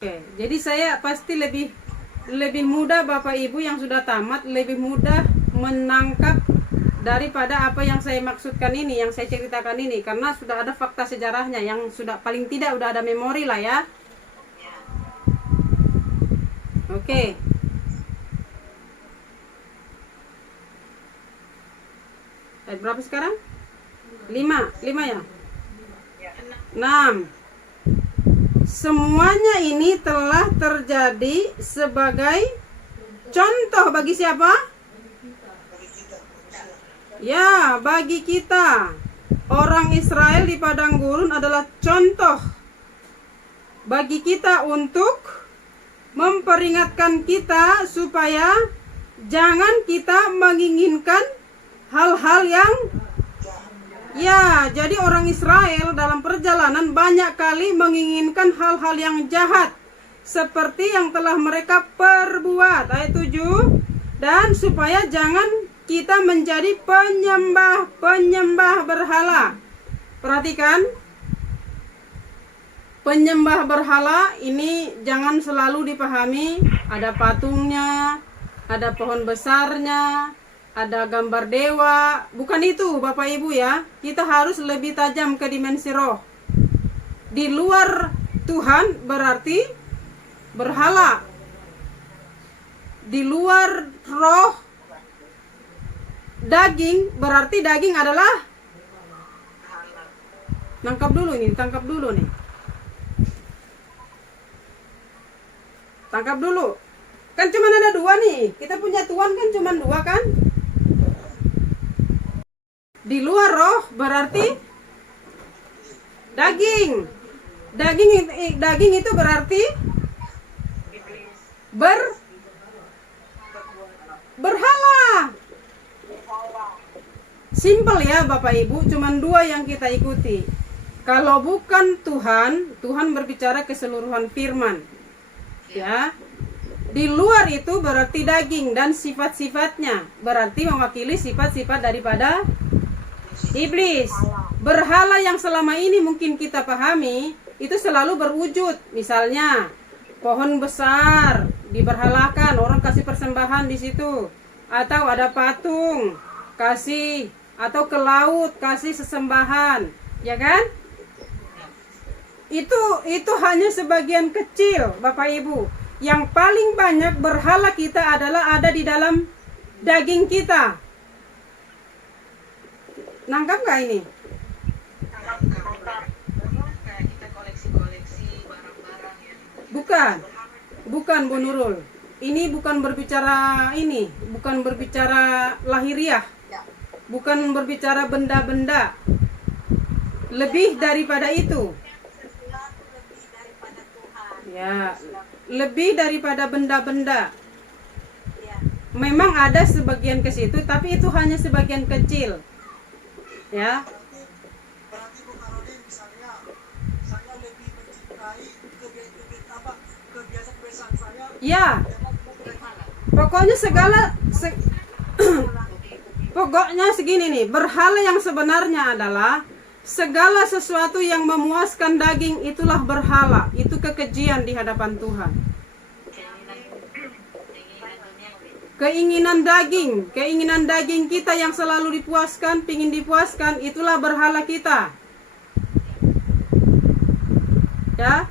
Oke, jadi saya pasti lebih mudah Bapak Ibu yang sudah tamat lebih mudah menangkap daripada apa yang saya maksudkan ini, yang saya ceritakan ini, karena sudah ada fakta sejarahnya yang sudah paling tidak udah ada memori lah ya. Oke. Ayat berapa sekarang? 5 ya? 6. Semuanya ini telah terjadi sebagai contoh bagi siapa? Ya, bagi kita. Orang Israel di padang gurun adalah contoh bagi kita untuk memperingatkan kita supaya jangan kita menginginkan hal-hal yang jadi orang Israel dalam perjalanan banyak kali menginginkan hal-hal yang jahat seperti yang telah mereka perbuat. Ayat 7. Dan supaya jangan kita menjadi penyembah berhala. Perhatikan, penyembah berhala ini jangan selalu dipahami ada patungnya, ada pohon besarnya, ada gambar dewa. Bukan itu Bapak Ibu ya. Kita harus lebih tajam ke dimensi roh. Di luar Tuhan berarti berhala. Di luar roh daging berarti daging adalah, tangkap dulu nih. Tangkap dulu. Kan cuma ada 2 nih. Kita punya Tuhan kan cuma 2 kan? Di luar roh berarti daging. Daging itu berarti berhala. Simpel ya Bapak Ibu, cuman 2 yang kita ikuti. Kalau bukan Tuhan berbicara keseluruhan firman. Ya. Di luar itu berarti daging dan sifat-sifatnya, berarti mewakili sifat-sifat daripada iblis. Berhala yang selama ini mungkin kita pahami itu selalu berwujud. Misalnya pohon besar diberhalakan, orang kasih persembahan di situ, atau ada patung kasih, atau ke laut kasih sesembahan, ya kan? Itu hanya sebagian kecil Bapak Ibu. Yang paling banyak berhala kita adalah ada di dalam daging kita. Nangkap gak ini? Bukan Bu Nurul. Ini bukan berbicara lahiriah. Bukan berbicara benda-benda. Lebih daripada itu. Ya, lebih daripada benda-benda. Memang ada sebagian ke situ, tapi itu hanya sebagian kecil. Ya. Berarti Bu Karodi misalnya saya lebih mencintai kebiasaan saya. Ya. Pokoknya pokoknya segini nih, berhala yang sebenarnya adalah segala sesuatu yang memuaskan daging itulah berhala. Itu kekejian di hadapan Tuhan. Keinginan daging kita yang selalu dipuaskan, pingin dipuaskan, itulah berhala kita. Ya?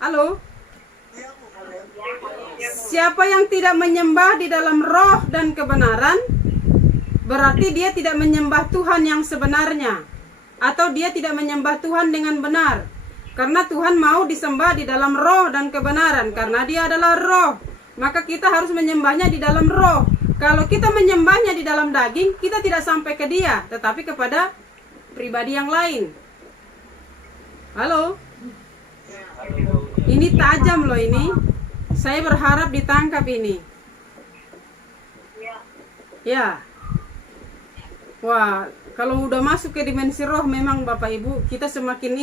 Halo? Siapa yang tidak menyembah di dalam roh dan kebenaran, berarti dia tidak menyembah Tuhan yang sebenarnya. Atau dia tidak menyembah Tuhan dengan benar. Karena Tuhan mau disembah di dalam roh dan kebenaran. Karena dia adalah roh. Maka kita harus menyembahnya di dalam roh. Kalau kita menyembahnya di dalam daging, kita tidak sampai ke dia, tetapi kepada pribadi yang lain. Halo? Ini tajam loh ini. Saya berharap ditangkap ini. Ya. Wah, kalau udah masuk ke dimensi roh memang Bapak Ibu, kita semakin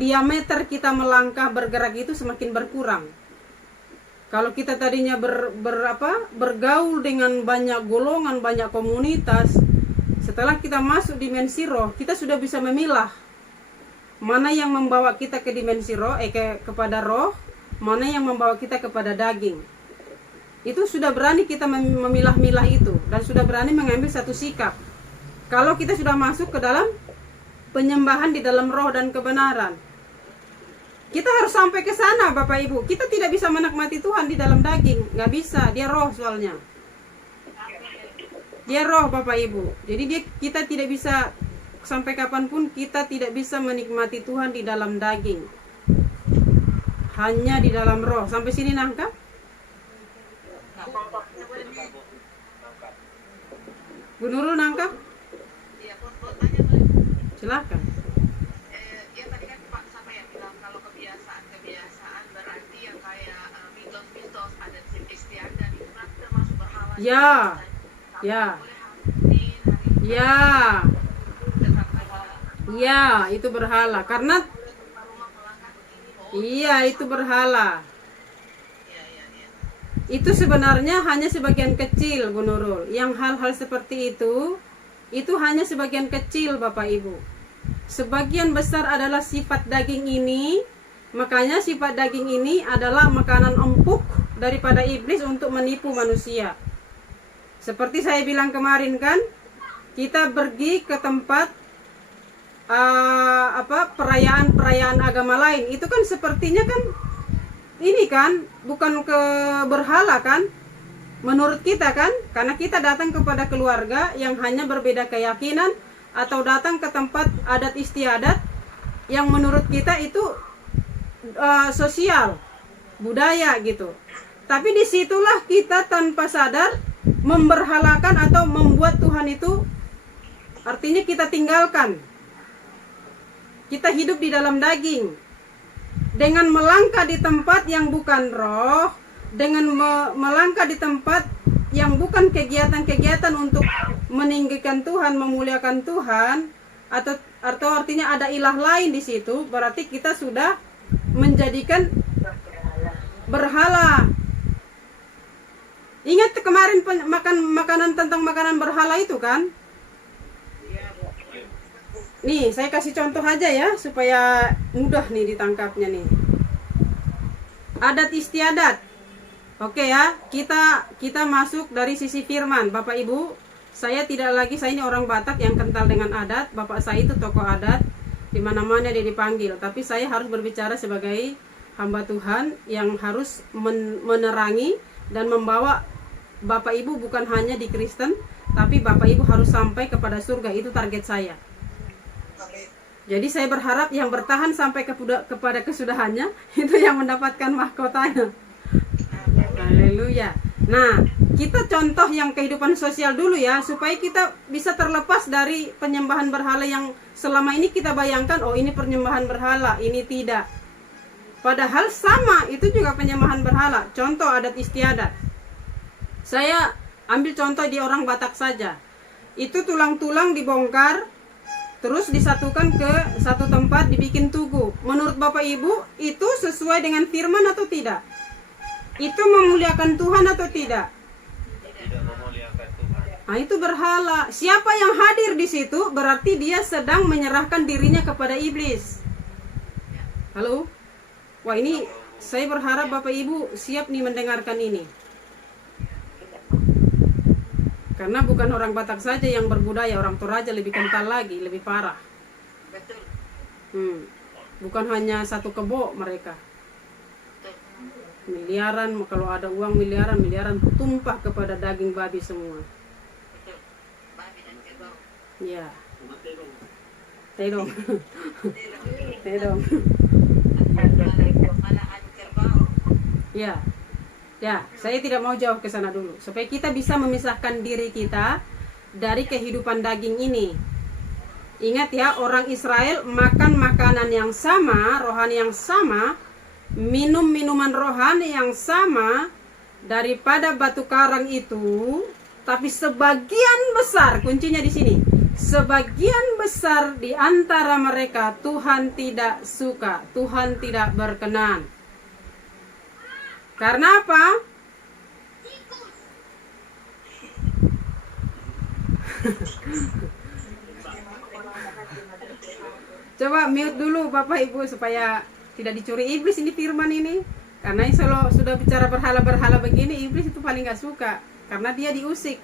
diameter kita melangkah bergerak itu semakin berkurang. Kalau kita tadinya bergaul dengan banyak golongan, banyak komunitas, setelah kita masuk dimensi roh, kita sudah bisa memilah mana yang membawa kita ke dimensi roh, kepada roh, mana yang membawa kita kepada daging. Itu sudah berani kita memilah-milah itu, dan sudah berani mengambil satu sikap. Kalau kita sudah masuk ke dalam penyembahan di dalam roh dan kebenaran, kita harus sampai ke sana, Bapak Ibu. Kita tidak bisa menikmati Tuhan di dalam daging, nggak bisa. Dia roh soalnya. Dia roh, Bapak Ibu. Jadi kita tidak bisa, sampai kapanpun kita tidak bisa menikmati Tuhan di dalam daging. Hanya di dalam roh. Sampai sini nangkap? Bu Nurul nangkap? Iya, tanya boleh. Silakan. Ya tadi kan Pak sama yang bilang kalau kebiasaan berarti yang kayak mitos-mitos adat istiadat itu kan termasuk berhala. Ya. Ya. Ya. Ya, itu berhala. Karena iya, itu berhala. Itu sebenarnya hanya sebagian kecil, Bu Nurul. Yang hal-hal seperti itu hanya sebagian kecil, Bapak Ibu. Sebagian besar adalah sifat daging ini. Makanya sifat daging ini adalah makanan empuk daripada iblis untuk menipu manusia. Seperti saya bilang kemarin kan, kita pergi ke tempat perayaan agama lain. Itu kan sepertinya kan ini kan bukan ke berhala kan, menurut kita kan, karena kita datang kepada keluarga yang hanya berbeda keyakinan, atau datang ke tempat adat istiadat yang menurut kita itu sosial budaya gitu. Tapi disitulah kita tanpa sadar memberhalakan atau membuat Tuhan itu, artinya kita tinggalkan. Kita hidup di dalam daging dengan melangkah di tempat yang bukan roh, dengan melangkah di tempat yang bukan kegiatan-kegiatan untuk meninggikan Tuhan, memuliakan Tuhan, atau artinya ada ilah lain di situ, berarti kita sudah menjadikan berhala. Ingat kemarin makanan tentang makanan berhala itu kan? Nih, saya kasih contoh aja ya, supaya mudah nih ditangkapnya nih. Adat istiadat. Oke ya, kita masuk dari sisi firman. Bapak Ibu, saya ini orang Batak yang kental dengan adat. Bapak saya itu tokoh adat, di mana-mana dia dipanggil. Tapi saya harus berbicara sebagai hamba Tuhan yang harus menerangi dan membawa Bapak Ibu bukan hanya di Kristen, tapi Bapak Ibu harus sampai kepada surga. Itu target saya. Jadi saya berharap yang bertahan sampai kepada kesudahannya itu yang mendapatkan mahkotanya. Haleluya. Nah, kita contoh yang kehidupan sosial dulu ya, supaya kita bisa terlepas dari penyembahan berhala yang selama ini kita bayangkan, oh ini penyembahan berhala, ini tidak. Padahal sama, itu juga penyembahan berhala. Contoh adat istiadat. Saya ambil contoh di orang Batak saja. Itu tulang-tulang dibongkar, terus disatukan ke satu tempat, dibikin tugu. Menurut Bapak Ibu, itu sesuai dengan firman atau tidak? Itu memuliakan Tuhan atau tidak? Tidak memuliakan Tuhan. Nah, itu berhala. Siapa yang hadir di situ berarti dia sedang menyerahkan dirinya kepada iblis. Halo? Wah, ini saya berharap Bapak Ibu siap nih mendengarkan ini. Karena bukan orang Batak saja yang berbudaya, orang Toraja lebih kental lagi, lebih parah. Betul. Bukan hanya satu kebo mereka. Miliaran, kalau ada uang miliaran tumpah kepada daging babi semua. Betul. Babi dan kerbau. Ya. Tedong. Tedong. Mana ada kerbau? Ya. Ya, saya tidak mau jauh ke sana dulu, supaya kita bisa memisahkan diri kita dari kehidupan daging ini. Ingat ya, orang Israel makan makanan yang sama, rohani yang sama, minum minuman rohani yang sama daripada batu karang itu, tapi sebagian besar, kuncinya di sini, sebagian besar di antara mereka Tuhan tidak suka, Tuhan tidak berkenan. Karena apa? Coba mute dulu Bapak Ibu supaya tidak dicuri iblis ini firman ini. Karena kalau sudah bicara berhala-berhala begini, iblis itu paling gak suka karena dia diusik.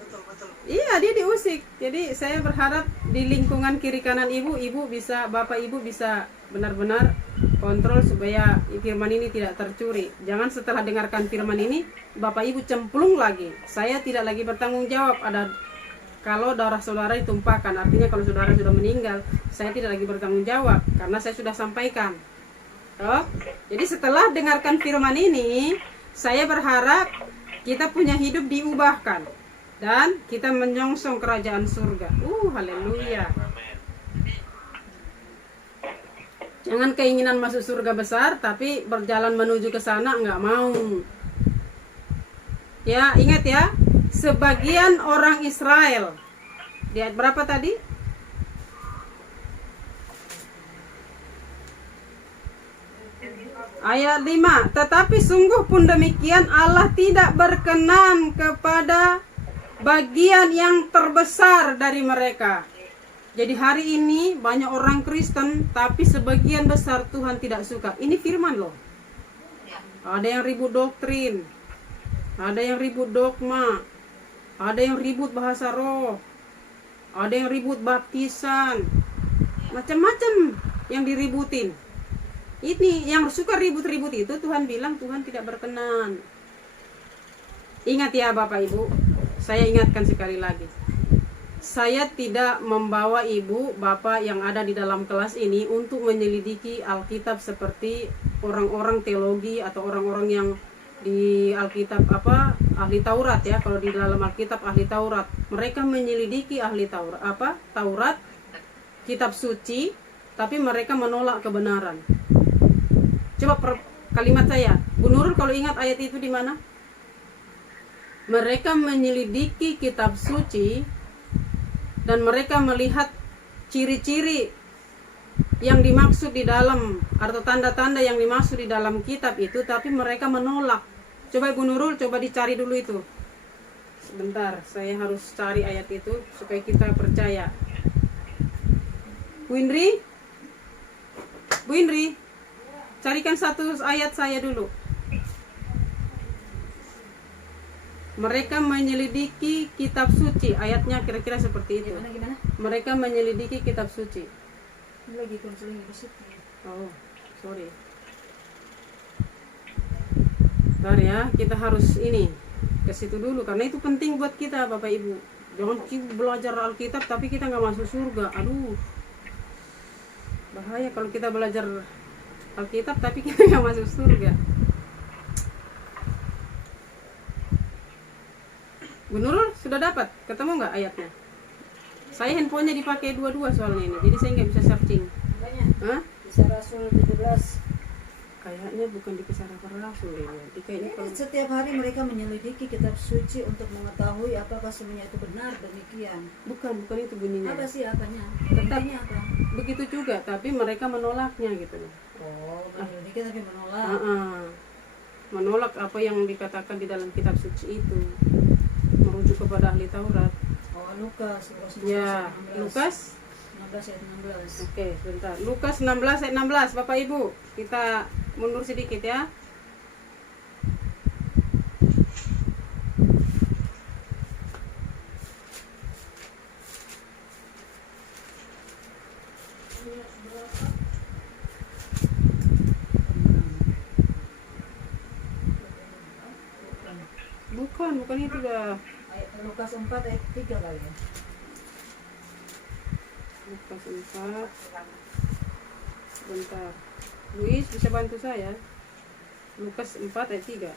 Betul, betul. Iya, dia diusik. Jadi saya berharap di lingkungan kiri kanan ibu bisa, Bapak Ibu bisa benar-benar kontrol supaya firman ini tidak tercuri. Jangan setelah dengarkan firman ini, Bapak Ibu cemplung lagi. Saya tidak lagi bertanggung jawab kalau darah saudara ditumpahkan. Artinya kalau saudara sudah meninggal, saya tidak lagi bertanggung jawab karena saya sudah sampaikan. Oh, jadi setelah dengarkan firman ini, saya berharap kita punya hidup diubahkan dan kita menyongsong kerajaan surga. Haleluya. Amin. Jangan keinginan masuk surga besar tapi berjalan menuju ke sana nggak mau. Ya, ingat ya, sebagian orang Israel. Di ayat berapa tadi? Ayat 5. Tetapi sungguh pun demikian Allah tidak berkenan kepada bagian yang terbesar dari mereka. Jadi hari ini banyak orang Kristen tapi sebagian besar Tuhan tidak suka. Ini firman loh. Ada yang ribut doktrin, ada yang ribut dogma, ada yang ribut bahasa roh, ada yang ribut baptisan, macam-macam yang diributin. Ini yang suka ribut-ribut itu Tuhan bilang Tuhan tidak berkenan. Ingat ya Bapak Ibu, saya ingatkan sekali lagi. Saya tidak membawa ibu, bapak yang ada di dalam kelas ini untuk menyelidiki Alkitab seperti orang-orang teologi atau orang-orang yang di Alkitab ahli Taurat ya. Kalau di dalam Alkitab ahli Taurat, mereka menyelidiki ahli Taurat, kitab suci, tapi mereka menolak kebenaran. Coba kalimat saya, Bu Nurul kalau ingat ayat itu di mana? Mereka menyelidiki kitab suci dan mereka melihat ciri-ciri yang dimaksud di dalam atau tanda-tanda yang dimaksud di dalam kitab itu, tapi mereka menolak. Coba Ibu Nurul, coba dicari dulu itu. Sebentar, saya harus cari ayat itu supaya kita percaya. Bu Indri, carikan satu ayat saya dulu. Mereka menyelidiki kitab suci, ayatnya kira-kira seperti itu. Gimana? Mereka menyelidiki kitab suci. Lagi konseling di situ. Oh, sorry. Bentar ya, kita harus ke situ dulu karena itu penting buat kita Bapak Ibu. Jangan belajar Alkitab tapi kita nggak masuk surga. Aduh, bahaya kalau kita belajar Alkitab tapi kita nggak masuk surga. Bu Nurul sudah dapat? Ketemu nggak ayatnya? Saya handphonenya dipakai dua-dua soalnya ini, jadi saya nggak bisa searching. Makanya Hah? Kisah Rasul 17. Kayaknya bukan di Kisah para Rasul ya. Kayaknya kalau Setiap hari mereka menyelidiki kitab suci untuk mengetahui apakah semuanya itu benar demikian. bukan itu bunyinya. Apa sih apanya? Tetap. Intinya apa? Begitu juga, tapi mereka menolaknya gitu loh. Oh, menyelidiki tapi menolak. Menolak apa yang dikatakan di dalam kitab suci itu, merujuk kepada ahli Taurat. Oh, Lukas 16 Ya, ayat 16. Lukas. 16 ayat 16. Oke, sebentar. Lukas 16 ayat 16, Bapak Ibu. Kita mundur sedikit ya. Bukan itu dah. Ayat Lukas 4 ayat 3 kali ya. Lukas 4. Bentar. Luis bisa bantu saya. Lukas 4 ayat 3.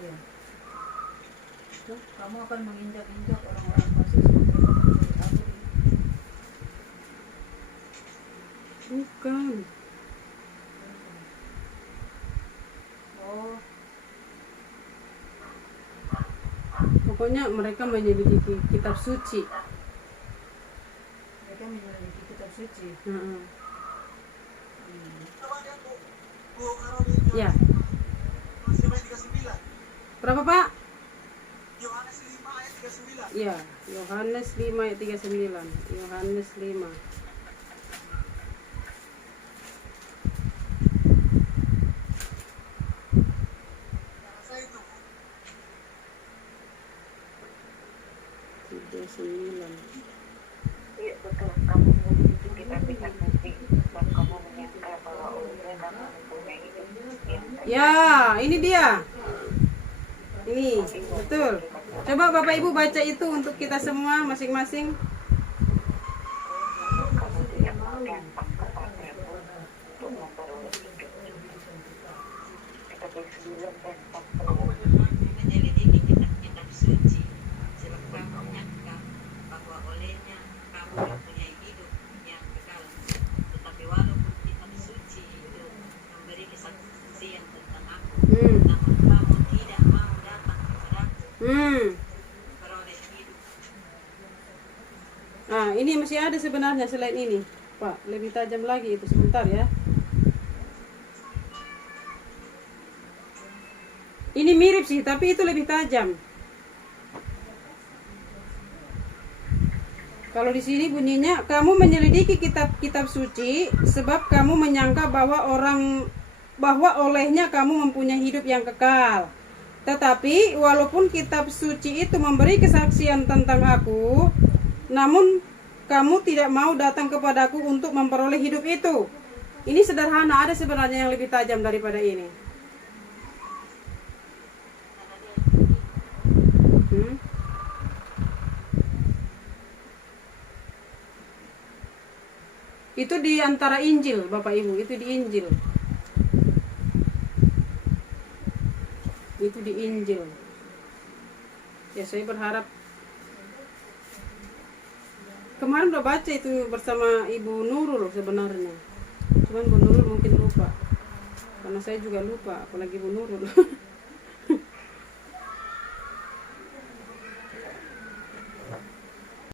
Iya. Kamu akan menginjak-injak orang-orang fasik seperti kamu menjadi aku. Bukan. Oh, Pokoknya mereka menyelidiki kitab suci. mereka menyelidiki kitab suci. Coba lihat Bu Karolin. Ya. Masih ayat 39. Berapa, Pak? Yohanes 5 ayat 39. Ya, Yohanes 5 ayat 39. Yohanes 5. 9. Iya betul, kamu menyelidiki kitab-kitab suci dan kamu menyangka bahwa olehnya kamu mempunyai hidup yang Ya, ini dia. Ini, betul. Coba Bapak Ibu baca itu untuk kita semua masing-masing. kamu tidak mau gampang kepadamu untuk memperoleh hidup. Kitab 9 dan 40. Menyelidiki kitab-kitab suci sebab kamu menyangka bahwa olehnya kamu mempunyai hidup yang kekal. Tetapi walaupun kitab suci itu memberi kesaksian tentang aku, namun kamu tidak mau datang kepadaku memperoleh hidup. Nah, ini masih ada sebenarnya selain ini. Pak, lebih tajam lagi itu sebentar ya. Ini mirip sih, tapi itu lebih tajam. Kalau di sini bunyinya, kamu menyelidiki kitab-kitab suci sebab kamu menyangka bahwa olehnya kamu mempunyai hidup yang kekal. Tetapi walaupun kitab suci itu memberi kesaksian tentang aku, namun kamu tidak mau datang kepadaku untuk memperoleh hidup itu. Ini sederhana, ada sebenarnya yang lebih tajam daripada ini. Itu di antara Injil, Bapak Ibu, itu di Injil. Itu di Injil. Ya, saya berharap kemarin udah baca itu bersama Ibu Nurul sebenarnya. Cuman Bu Nurul mungkin lupa. Karena saya juga lupa, apalagi Bu Nurul.